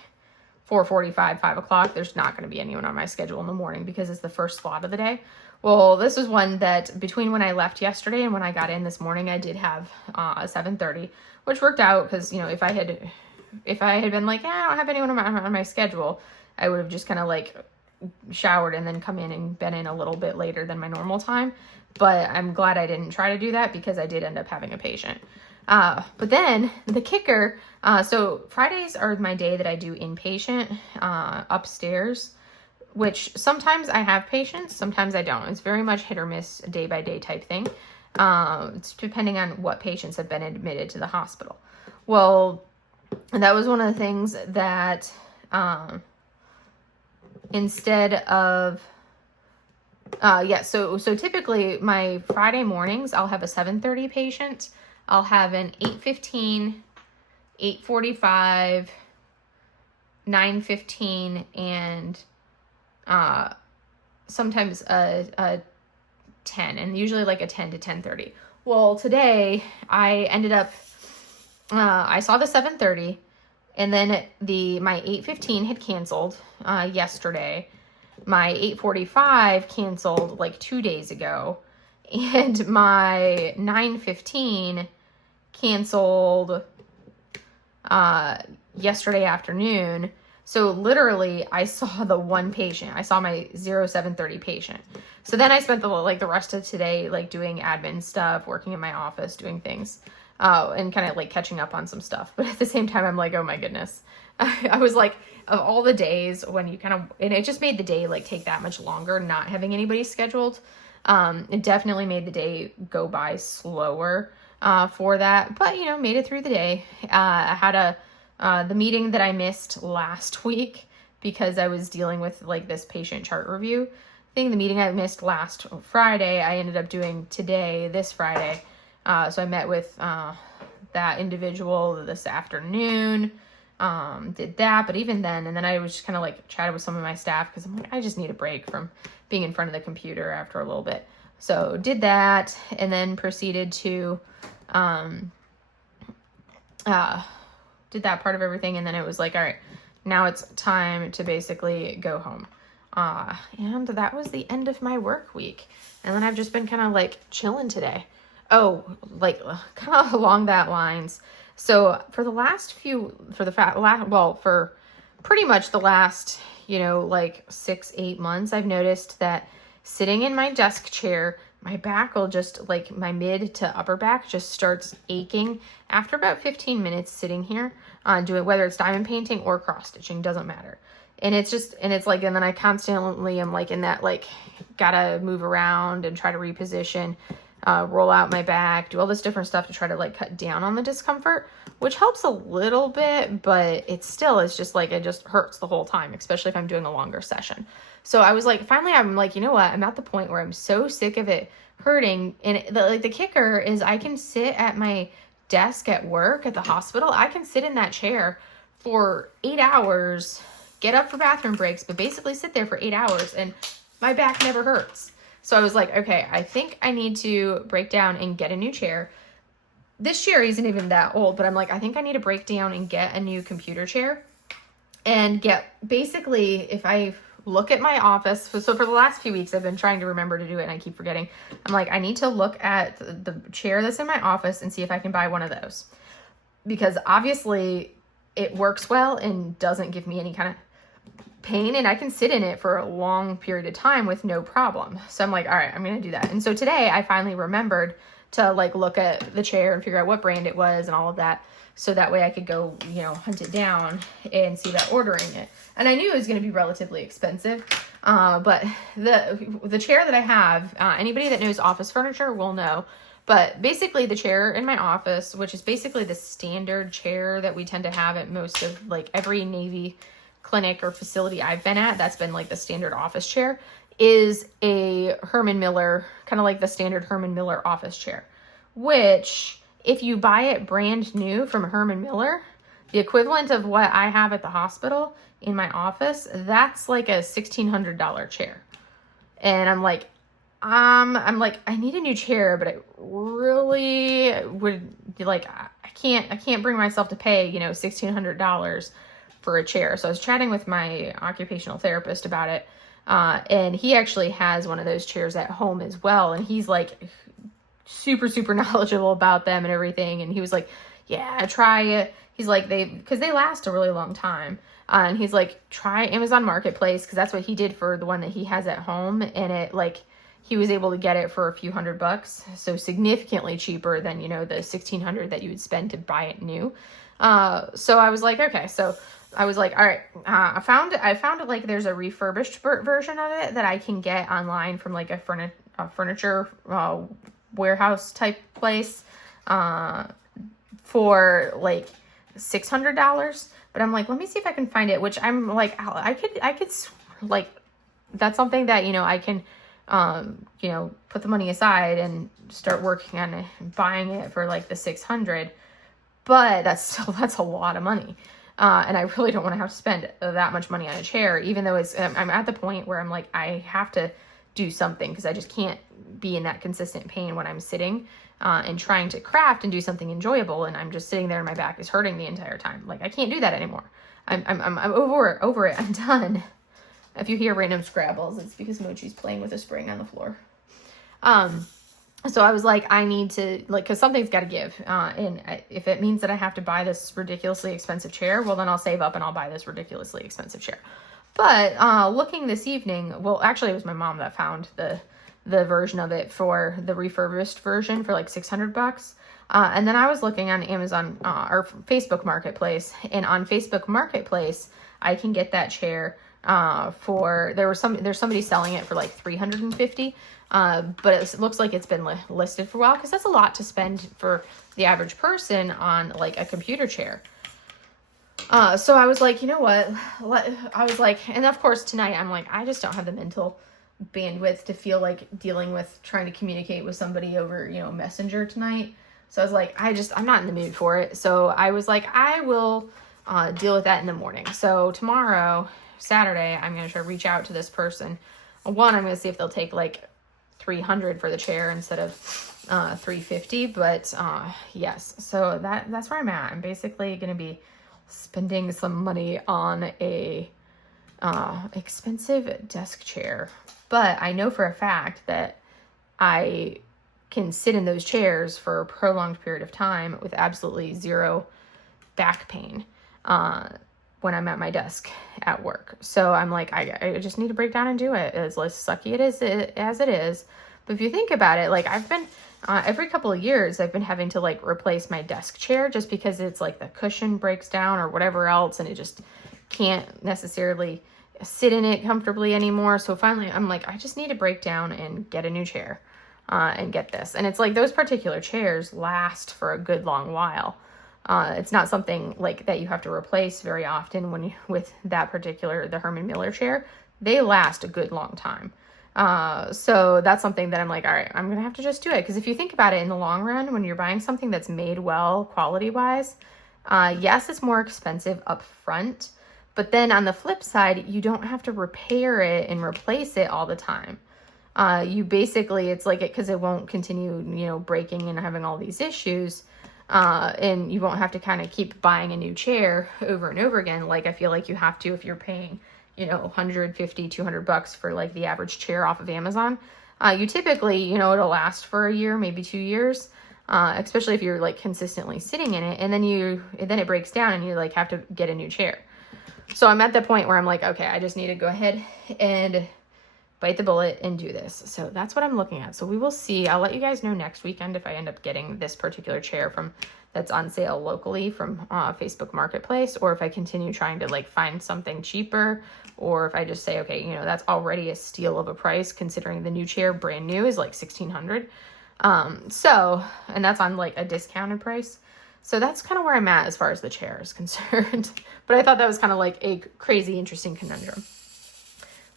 4:45, 5 o'clock, there's not going to be anyone on my schedule in the morning because it's the first slot of the day. Well, this was one that between when I left yesterday and when I got in this morning, I did have a 7:30, which worked out because, if I had been like, I don't have anyone on my schedule, I would have just kind of like showered and then come in and been in a little bit later than my normal time. But I'm glad I didn't try to do that because I did end up having a patient. But then the kicker, so Fridays are my day that I do inpatient upstairs, which sometimes I have patients, sometimes I don't. It's very much hit or miss, day by day type thing. It's depending on what patients have been admitted to the hospital. Well, that was one of the things that instead of so typically my Friday mornings I'll have a 7:30 patient, I'll have an 8:15, 8:45, 9:15, and sometimes a 10, and usually like a 10 to 10:30. Well, today I ended up I saw the 7:30, and then my 8:15 had canceled yesterday. My 8:45 canceled like 2 days ago, and my 9:15 canceled yesterday afternoon. So literally I saw the one patient. I saw my 0730 patient. So then I spent the rest of today like doing admin stuff, working in my office, doing things, and kind of like catching up on some stuff. But at the same time, I'm like, oh my goodness. I was like, of all the days when you and it just made the day like take that much longer not having anybody scheduled. It definitely made the day go by slower for that, but made it through the day. I had the meeting that I missed last week because I was dealing with like this patient chart review thing. The meeting I missed last Friday, I ended up doing today, this Friday. So I met with that individual this afternoon, did that, but even then, and then I was just kind of like chatted with some of my staff because I'm like, I just need a break from being in front of the computer after a little bit. So did that and then proceeded to did that part of everything, and then it was like, all right, now it's time to basically go home. And that was the end of my work week. And then I've just been kind of like chilling today. Oh, like kind of along that lines. So for the last for pretty much the last, like 6-8 months, I've noticed that sitting in my desk chair, my back will just like my mid to upper back just starts aching after about 15 minutes sitting here doing, whether it's diamond painting or cross stitching, doesn't matter. And it's like, and then I constantly am like in that, like, gotta move around and try to reposition, roll out my back, do all this different stuff to try to like cut down on the discomfort, which helps a little bit, but it's just like, it just hurts the whole time, especially if I'm doing a longer session. So I was like, finally, I'm like, you know what? I'm at the point where I'm so sick of it hurting. And the kicker is I can sit at my desk at work at the hospital. I can sit in that chair for 8 hours, get up for bathroom breaks, but basically sit there for 8 hours and my back never hurts. So I was like, okay, I think I need to break down and get a new chair. This chair isn't even that old, but I'm like, I think I need to break down and get a new computer chair and basically, if I look at my office. So for the last few weeks, I've been trying to remember to do it and I keep forgetting. I'm like, I need to look at the chair that's in my office and see if I can buy one of those, because obviously it works well and doesn't give me any kind of pain, and I can sit in it for a long period of time with no problem. So I'm like, all right, I'm going to do that. And so today I finally remembered to like look at the chair and figure out what brand it was and all of that. So that way I could go, hunt it down and see about ordering it. And I knew it was going to be relatively expensive. But the chair that I have, anybody that knows office furniture will know. But basically the chair in my office, which is basically the standard chair that we tend to have at most of like every Navy clinic or facility I've been at, that's been like the standard office chair, is a Herman Miller, kind of like the standard Herman Miller office chair, which if you buy it brand new from Herman Miller, the equivalent of what I have at the hospital in my office, that's like a $1,600 chair. And I'm like, I need a new chair, but I really would like, I can't bring myself to pay, $1,600 for a chair. So I was chatting with my occupational therapist about it. And he actually has one of those chairs at home as well. And he's like super, super knowledgeable about them and everything. And he was like, yeah, try it. He's like, because they last a really long time. And he's like, try Amazon Marketplace, because that's what he did for the one that he has at home. And it like, he was able to get it for a few $100, so significantly cheaper than, the $1,600 that you would spend to buy it new. So I was like, okay, so I was like, all right, I found like there's a refurbished version of it that I can get online from like a furniture warehouse type place for like $600. But I'm like, let me see if I can find it, which I'm like, I could like, that's something that, I can, put the money aside and start working on it, buying it for like the 600, but that's a lot of money. And I really don't want to have to spend that much money on a chair, even though I'm at the point where I'm like, I have to do something, because I just can't be in that consistent pain when I'm sitting, and trying to craft and do something enjoyable. And I'm just sitting there and my back is hurting the entire time. Like, I can't do that anymore. I'm over it. I'm done. If you hear random scrabbles, it's because Mochi's playing with a spring on the floor. So I was like, I need to, like, because something's got to give. If it means that I have to buy this ridiculously expensive chair, well, then I'll save up and I'll buy this ridiculously expensive chair. But looking this evening, well, actually, it was my mom that found the version of it for the refurbished version for like $600. And then I was looking on Amazon or Facebook Marketplace, and on Facebook Marketplace, I can get that chair there's somebody selling it for like $350. But it looks like it's been listed for a while, because that's a lot to spend for the average person on like a computer chair. So I was like, you know what? I was like, and of course tonight I'm like, I just don't have the mental bandwidth to feel like dealing with trying to communicate with somebody over, Messenger tonight. So I was like, I'm not in the mood for it. So I was like, I will deal with that in the morning. So tomorrow, Saturday, I'm going to try to reach out to this person. One, I'm going to see if they'll take like $300 for the chair instead of $350. But yes, so that's where I'm at. I'm basically going to be spending some money on a expensive desk chair. But I know for a fact that I can sit in those chairs for a prolonged period of time with absolutely zero back pain when I'm at my desk at work. So I'm like, I just need to break down and do it. As sucky as it is. But if you think about it, like I've been, every couple of years, I've been having to like replace my desk chair just because it's like the cushion breaks down or whatever else, and it just can't necessarily sit in it comfortably anymore. So finally I'm like, I just need to break down and get a new chair and get this. And it's like those particular chairs last for a good long while. It's not something like that you have to replace very often with that particular, the Herman Miller chair. They last a good long time. So that's something that I'm like, all right, I'm going to have to just do it. Because if you think about it in the long run, when you're buying something that's made well, quality wise, yes, it's more expensive up front. But then on the flip side, you don't have to repair it and replace it all the time. You basically, it's like because it won't continue, breaking and having all these issues. And you won't have to kind of keep buying a new chair over and over again. Like I feel like you have to if you're paying, $150, $200 for like the average chair off of Amazon. You typically, it'll last for a year, maybe 2 years, especially if you're like consistently sitting in it. And then it breaks down and you like have to get a new chair. So I'm at the point where I'm like, okay, I just need to go ahead and bite the bullet and do this. So that's what I'm looking at. So we will see. I'll let you guys know next weekend if I end up getting this particular chair that's on sale locally from Facebook Marketplace, or if I continue trying to like find something cheaper, or if I just say, okay, that's already a steal of a price considering the new chair brand new is like $1,600. And that's on like a discounted price. So that's kind of where I'm at as far as the chair is concerned. But I thought that was kind of like a crazy, interesting conundrum.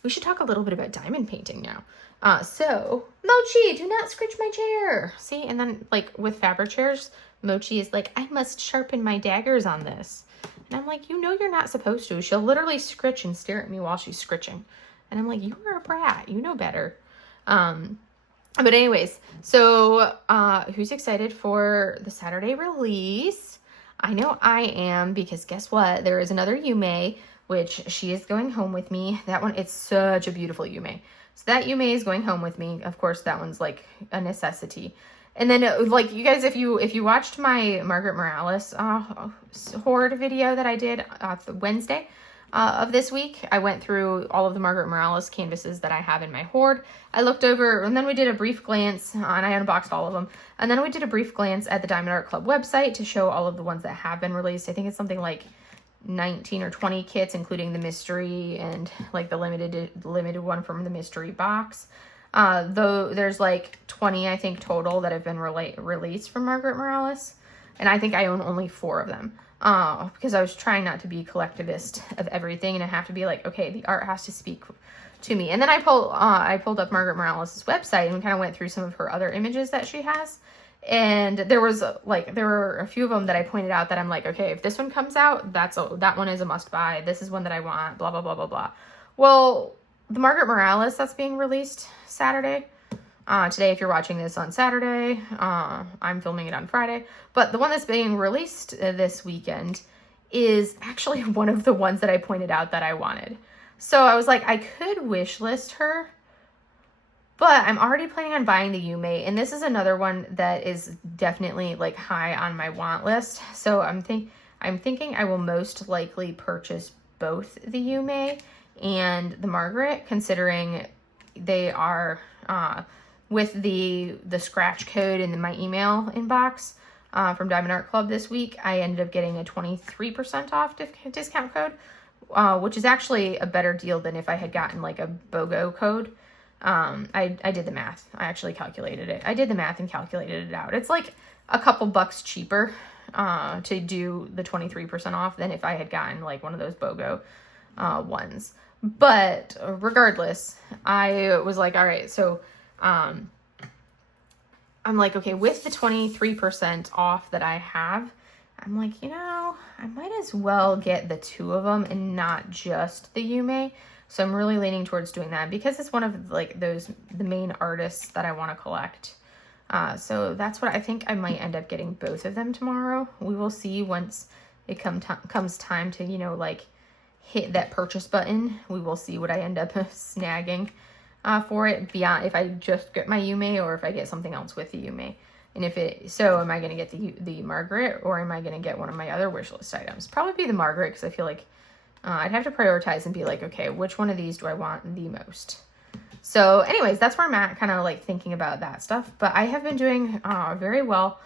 We should talk a little bit about diamond painting now. So, Mochi, do not scratch my chair. See, and then like with fabric chairs, Mochi is like, I must sharpen my daggers on this. And I'm like, you're not supposed to. She'll literally scritch and stare at me while she's scritching. And I'm like, you are a brat. You know better. But anyways, so who's excited for the Saturday release? I know I am, because guess what? There is another Yume, which she is going home with me. That one, it's such a beautiful Yume. So that Yume is going home with me. Of course, that one's like a necessity. And then like you guys, if you watched my Margaret Morales hoard video that I did Wednesday of this week, I went through all of the Margaret Morales canvases that I have in my hoard. I looked over, and then we did a brief glance, and I unboxed all of them. And then we did a brief glance at the Diamond Art Club website to show all of the ones that have been released. I think it's something like 19 or 20 kits, including the mystery and like the limited one from the mystery box. Though there's like 20, I think, total that have been released from Margaret Morales. And I think I own only 4 of them. Because I was trying not to be collectivist of everything, and I have to be like, okay, the art has to speak to me. And then I pulled up Margaret Morales' website and kind of went through some of her other images that she has. And there were a few of them that I pointed out that I'm like, okay, if this one comes out, that one is a must buy. This is one that I want, blah, blah, blah, blah, blah. Well, the Margaret Morales that's being released Saturday, today, if you're watching this on Saturday, I'm filming it on Friday, but the one that's being released this weekend is actually one of the ones that I pointed out that I wanted. So I was like, I could wish list her, But I'm already planning on buying the Yume, and this is another one that is definitely like high on my want list. So I'm thinking I will most likely purchase both the Yume and the Margaret, considering they are with the scratch code in my email inbox from Diamond Art Club this week. I ended up getting a 23% off discount code, which is actually a better deal than if I had gotten like a BOGO code. I did the math. I actually calculated it. I did the math and calculated it out. It's like a couple bucks cheaper to do the 23% off than if I had gotten like one of those BOGO ones. But regardless, I was like, all right, so I'm like, okay, with the 23% off that I have, I'm like, you know, I might as well get the two of them and not just the Yume. So I'm really leaning towards doing that because it's one of like the main artists that I want to collect. So that's what I think. I might end up getting both of them tomorrow. We will see once it comes time to, you know, like hit that purchase button. We will see what I end up snagging for it, beyond if I just get my Yume or if I get something else with the Yume. And am I going to get the Margaret, or am I going to get one of my other wish list items? Probably be the Margaret, because I feel like I'd have to prioritize and be like, okay, which one of these do I want the most? So anyways, that's where I'm at, kind of like thinking about that stuff. But I have been doing very well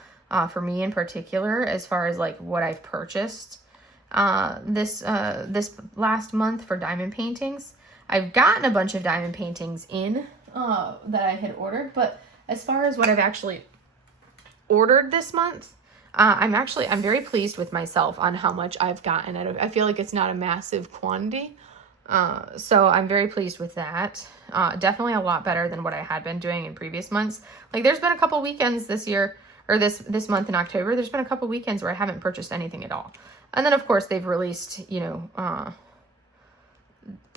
for me in particular, as far as like what I've purchased this last month for diamond paintings. I've gotten a bunch of diamond paintings in that I had ordered, but as far as what I've actually ordered this month, I'm very pleased with myself on how much I've gotten. I feel like it's not a massive quantity. So I'm very pleased with that. Definitely a lot better than what I had been doing in previous months. Like there's been a couple weekends this year, or this month in October, there's been a couple weekends where I haven't purchased anything at all. And then of course they've released, you know, a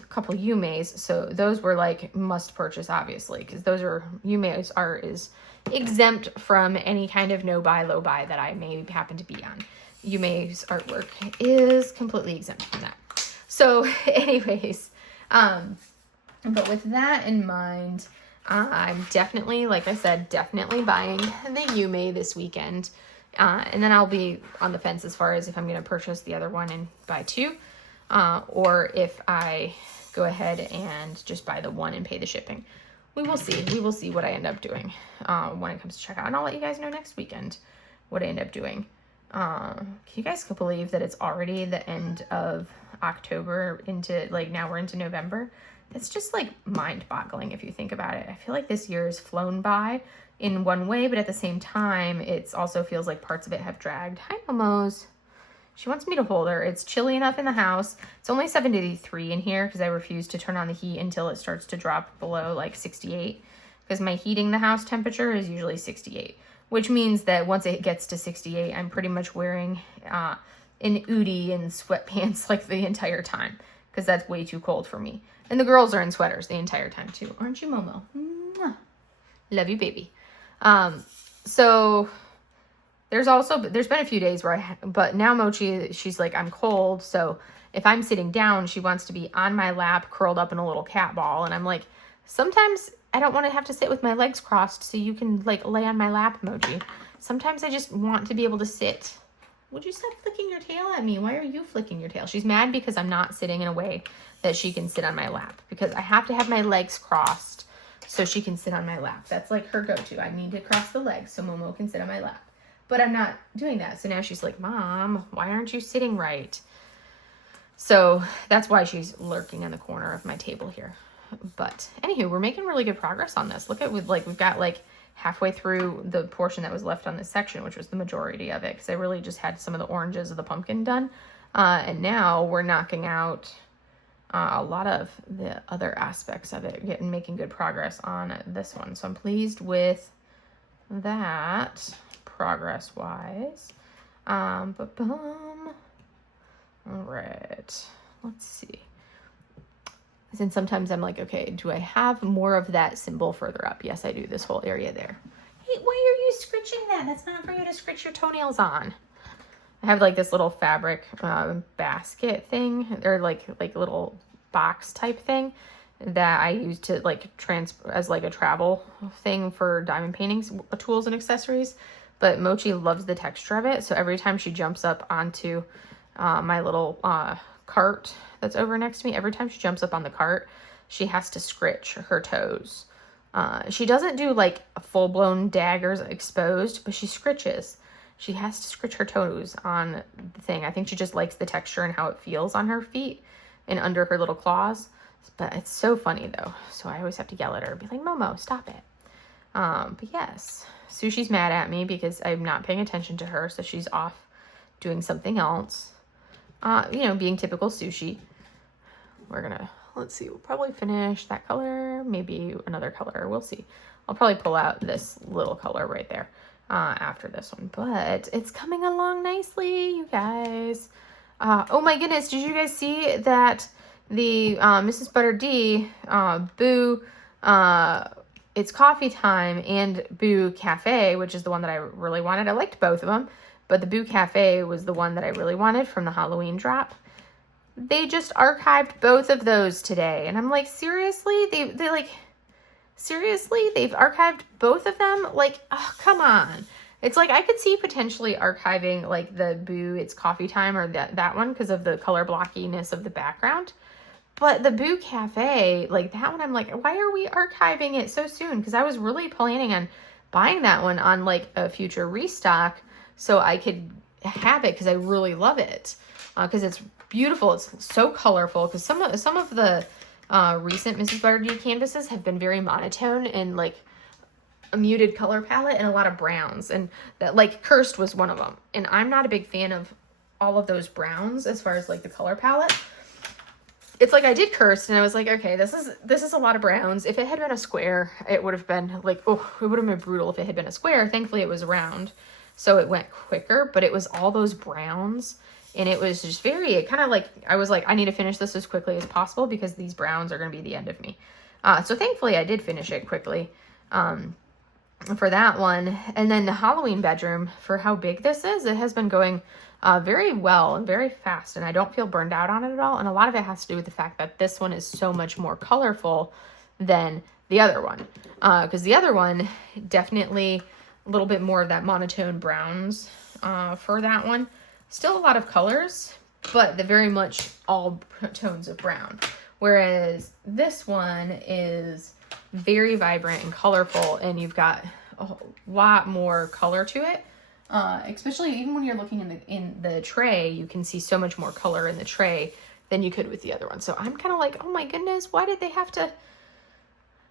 couple Yume's. So those were like must purchase, obviously, because those are Yume's art is exempt from any kind of no buy, low buy that I may happen to be on. Yume's artwork is completely exempt from that. So anyways, but with that in mind, I'm definitely, like I said, definitely buying the Yume this weekend. And then I'll be on the fence as far as if I'm going to purchase the other one and buy two, or if I go ahead and just buy the one and pay the shipping. We will see. We will see what I end up doing when it comes to checkout. And I'll let you guys know next weekend what I end up doing. Can you guys believe that it's already the end of October into, like, now we're into November? It's just, like, mind-boggling if you think about it. I feel like this year has flown by in one way, but at the same time, it also feels like parts of it have dragged. Hi, Momos. She wants me to hold her. It's chilly enough in the house. It's only 73 in here because I refuse to turn on the heat until it starts to drop below like 68, because my heating the house temperature is usually 68, which means that once it gets to 68, I'm pretty much wearing an hoodie and sweatpants like the entire time, because that's way too cold for me. And the girls are in sweaters the entire time too. Aren't you, Momo? Mwah. Love you, baby. So there's been a few days where but now Mochi, she's like, I'm cold. So if I'm sitting down, she wants to be on my lap, curled up in a little cat ball. And I'm like, sometimes I don't want to have to sit with my legs crossed so you can like lay on my lap, Mochi. Sometimes I just want to be able to sit. Would you stop flicking your tail at me? Why are you flicking your tail? She's mad because I'm not sitting in a way that she can sit on my lap, because I have to have my legs crossed so she can sit on my lap. That's like her go-to. I need to cross the legs so Momo can sit on my lap. But I'm not doing that. So now she's like, Mom, why aren't you sitting right? So that's why she's lurking in the corner of my table here. But anywho, we're making really good progress on this. Look at, we've got like halfway through the portion that was left on this section, which was the majority of it, because I really just had some of the oranges of the pumpkin done. And now we're knocking out a lot of the other aspects of it, making good progress on this one. So I'm pleased with that, progress wise. All right, let's see. And sometimes I'm like, okay, do I have more of that symbol further up? Yes, I do. This whole area there. Hey, why are you scritching that? That's not for you to scritch your toenails on. I have like this little fabric basket thing, or like little box type thing. that I use to like as like a travel thing for diamond paintings, tools and accessories. But Mochi loves the texture of it. So every time she jumps up onto my little cart that's over next to me, every time she jumps up on the cart, she has to scritch her toes. She doesn't do like full-blown daggers exposed, but she scritches. She has to scritch her toes on the thing. I think she just likes the texture and how it feels on her feet and under her little claws. But it's so funny though. So I always have to yell at her, be like, Momo, stop it. But yes, Sushi's mad at me because I'm not paying attention to her. So she's off doing something else. You know, being typical Sushi. We're gonna, let's see, we'll probably finish that color, maybe another color, we'll see. I'll probably pull out this little color right there after this one, but it's coming along nicely, you guys. Oh my goodness, did you guys see that the Mrs. Butter D, Boo, It's Coffee Time, and Boo Cafe, which is the one that I really wanted. I liked both of them, but the Boo Cafe was the one that I really wanted from the Halloween drop. They just archived both of those today. And I'm like, seriously? Seriously? They've archived both of them? Like, oh, come on. It's like, I could see potentially archiving like the Boo It's Coffee Time or that one because of the color blockiness of the background. But the Boo Cafe, like that one, I'm like, why are we archiving it so soon? Because I was really planning on buying that one on like a future restock so I could have it because I really love it. Because it's beautiful. It's so colorful. Because some of the recent Mrs. Butter D canvases have been very monotone and like a muted color palette and a lot of browns. And that like Cursed was one of them. And I'm not a big fan of all of those browns as far as like the color palette. It's like I did Cursed and I was like, okay, this is a lot of browns. If it had been a square, it would have been like, oh, it would have been brutal if it had been a square. Thankfully it was round, so it went quicker, but it was all those browns. And it was just it kind of like, I was like, I need to finish this as quickly as possible because these browns are going to be the end of me. So thankfully I did finish it quickly for that one. And then the Halloween bedroom, for how big this is, it has been going very well and very fast. And I don't feel burned out on it at all. And a lot of it has to do with the fact that this one is so much more colorful than the other one. Because the other one, definitely a little bit more of that monotone browns for that one. Still a lot of colors, but they're very much all tones of brown. Whereas this one is very vibrant and colorful, and you've got a lot more color to it. Especially even when you're looking in the tray, you can see so much more color in the tray than you could with the other one. So I'm kind of like, oh my goodness, why did they have to?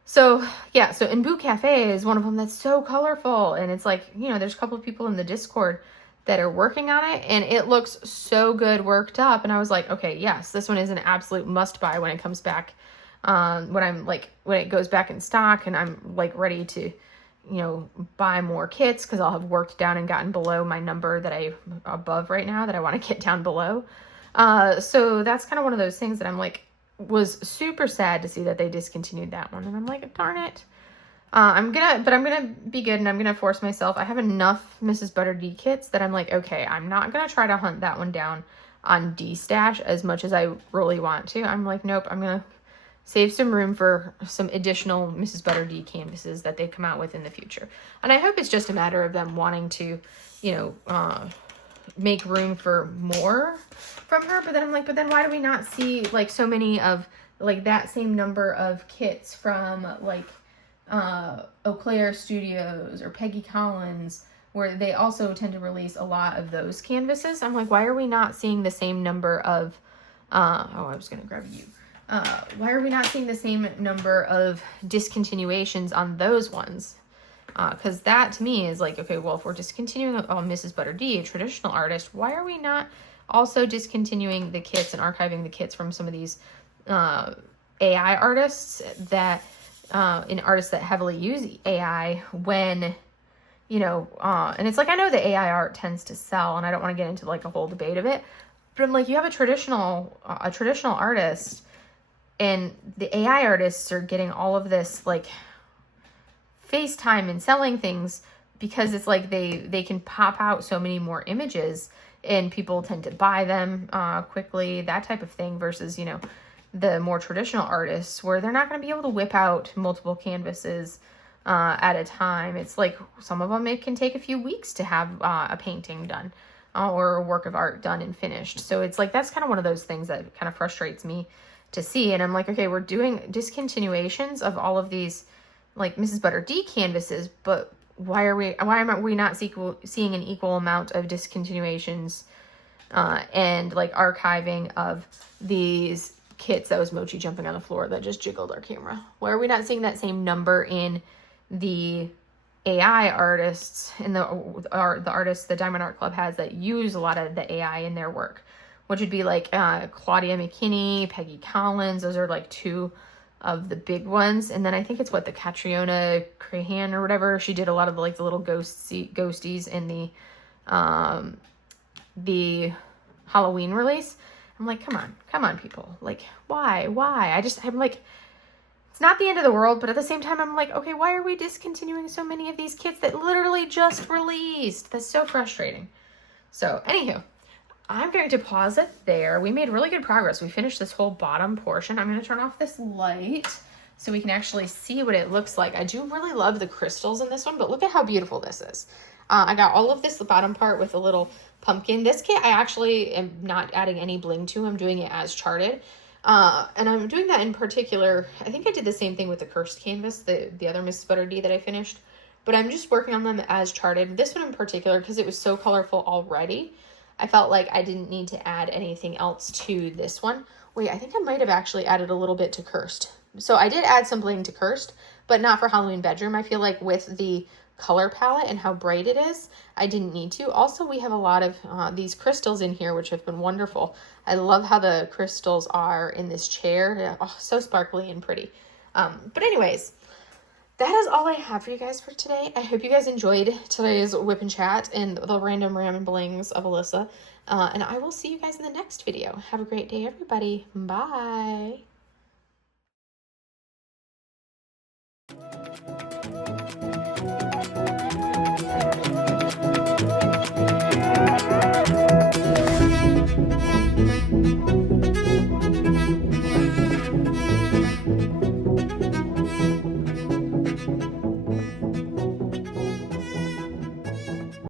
So yeah, so in Boo Cafe is one of them that's so colorful, and it's like, you know, there's a couple of people in the Discord that are working on it, and it looks so good worked up. And I was like, okay, yes, this one is an absolute must buy when it comes back. When it goes back in stock and I'm like ready to, you know, buy more kits because I'll have worked down and gotten below my number that I'm above right now that I want to get down below. So that's kind of one of those things that I'm like, was super sad to see that they discontinued that one. And I'm like, darn it. I'm gonna be good, and I'm gonna force myself. I have enough Mrs. Butter D kits that I'm like, okay, I'm not gonna try to hunt that one down on D-Stash as much as I really want to. I'm like, nope, I'm gonna save some room for some additional Mrs. Butter D canvases that they come out with in the future. And I hope it's just a matter of them wanting to, you know, make room for more from her. But then I'm like, but then why do we not see like so many of like that same number of kits from like Eau Claire Studios or Peggy Collins, where they also tend to release a lot of those canvases? I'm like, why are we not seeing the same number of I was gonna grab you. Why are we not seeing the same number of discontinuations on those ones? Because that to me is like, okay, well, if we're discontinuing on Mrs. Butter D, a traditional artist, why are we not also discontinuing the kits and archiving the kits from some of these AI artists that in artists that heavily use AI when, you know, and it's like, I know the AI art tends to sell, and I don't want to get into like a whole debate of it, but I'm like, you have a traditional artist, and the AI artists are getting all of this like FaceTime and selling things because it's like they can pop out so many more images and people tend to buy them quickly, that type of thing, versus, you know, the more traditional artists where they're not going to be able to whip out multiple canvases at a time. It's like some of them, it can take a few weeks to have a painting done or a work of art done and finished. So it's like, that's kind of one of those things that kind of frustrates me to see. And I'm like, okay, we're doing discontinuations of all of these like Mrs. Butter D canvases, but why aren't we not seeing an equal amount of discontinuations and like archiving of these kits? That was Mochi jumping on the floor that just jiggled our camera. Why are we not seeing that same number in the AI artists and the artists the Diamond Art Club has that use a lot of the AI in their work, which would be like Claudia McKinney, Peggy Collins. Those are like two of the big ones. And then I think it's the Catriona Crahan or whatever. She did a lot of like the little ghosties in the Halloween release. I'm like, come on people. Like, why? I'm like, it's not the end of the world, but at the same time, I'm like, okay, why are we discontinuing so many of these kits that literally just released? That's so frustrating. So anywho, I'm going to pause it there. We made really good progress. We finished this whole bottom portion. I'm going to turn off this light so we can actually see what it looks like. I do really love the crystals in this one, but look at how beautiful this is. I got all of this, the bottom part with a little pumpkin. This kit, I actually am not adding any bling to. I'm doing it as charted. And I'm doing that in particular. I think I did the same thing with the Cursed canvas, the other Mrs. Butter D that I finished. But I'm just working on them as charted. This one in particular, because it was so colorful already, I felt like I didn't need to add anything else to this one. Wait, I think I might have actually added a little bit to Cursed. So I did add some bling to Cursed, but not for Halloween Bedroom. I feel like with the color palette and how bright it is, I didn't need to. Also, we have a lot of these crystals in here, which have been wonderful. I love how the crystals are in this chair. Oh, so sparkly and pretty. But anyways, that is all I have for you guys for today. I hope you guys enjoyed today's whip and chat and the random ramblings of Alyssa. And I will see you guys in the next video. Have a great day, everybody. Bye.